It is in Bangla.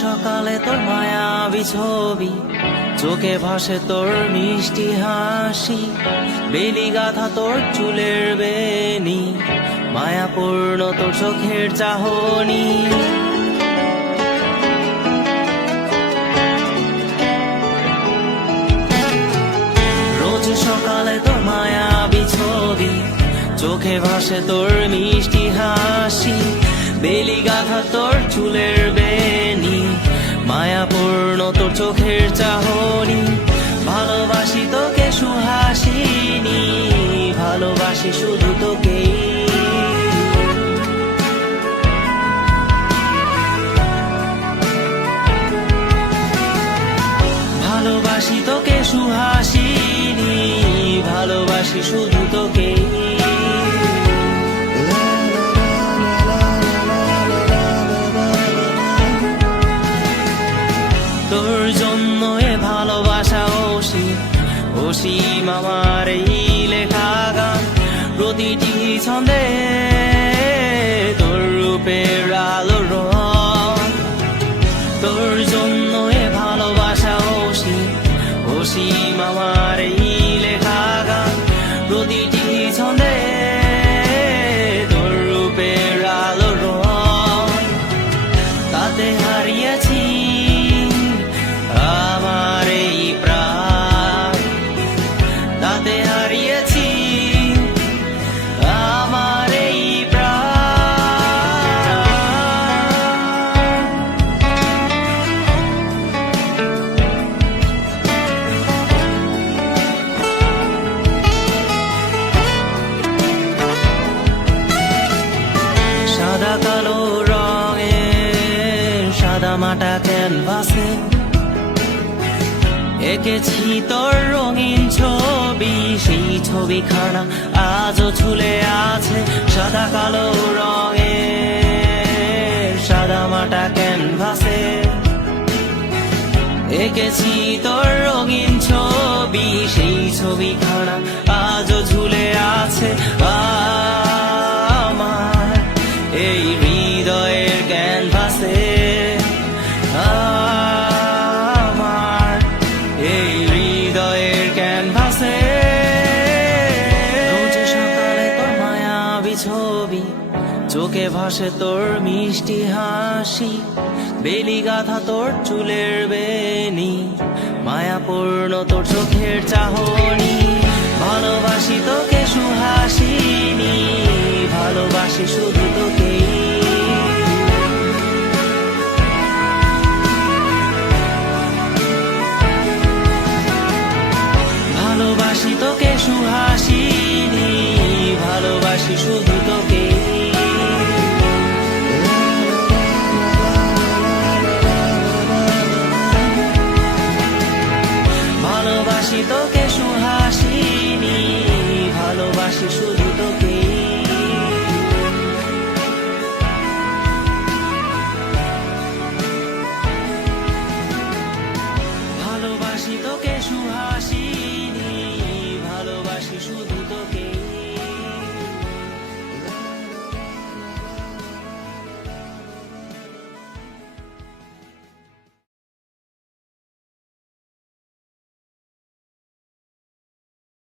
সকালে তোর মায়াবী ছবি, চোখে ভাসে তোর মিষ্টি হাসি, বেলি গাথা তোর চুলের বেনি, মায়াপূর্ণ তোর চোখের চাহনি। রোজ সকালে তোর মায়াবী ছবি, চোখে ভাসে তোর মিষ্টি হাসি, বেলি গাথা তোর চুলের বেনি, মায়াপূর্ণ তোর চোখের চাহনি। ভালোবাসি তোকে সুহাসিনী, ভালোবাসি শুধু তোকেই। ভালোবাসি তোকে সুহাসিনী, ভালোবাসি শুধু তোকেই। তোর জন্য এ ভালোবাসা অসীম, অসীম আমার এই লেখা গান, প্রতিটি ছন্দে তোর রূপের আলো রং। তোর জন্য এ ভালোবাসা অসীম, অসীম আমার এই লেখা গান, প্রতিটি ছন্দে তোর রূপের আলো রং। তাতে হারিয়েছি আমার এই প্রাণ, তাতে হারিয়েছি আমার এই প্রাণ। সাদা কালো রঙের সাদা মাটা ক্যানভাসে এঁকেছি তোর রঙিন ছবি, সেই ছবিখানা আজও ঝুলে আছে। সাদা কালো রঙের সাদা মাটা ক্যানভাসে এঁকেছি তোর রঙিন ছবি, সেই ছবিখানা আজও ঝুলে আছে আমার এই হৃদয়ের ক্যানভাসে। আমার এই হৃদয়ের ক্যানভাসে রোজ সকালে তোর মায়াবী ছবি, চোখে ভাসে তোর মিষ্টি হাসি, বেলি গাথা তোর চুলের বেনি, মায়াপূর্ণ তোর চোখের চাহনি। ভালোবাসি তোকে সুহাসিনী, ভালোবাসি শুধু তোকেই। ভালোবাসি তোকে সুহাসিনী, ভালোবাসি শুধু তোকে। ভালোবাসি তোকে সুহাসিনী, ভালোবাসি শুধু তোকে। ভালোবাসি তোকে সুহাসিনী।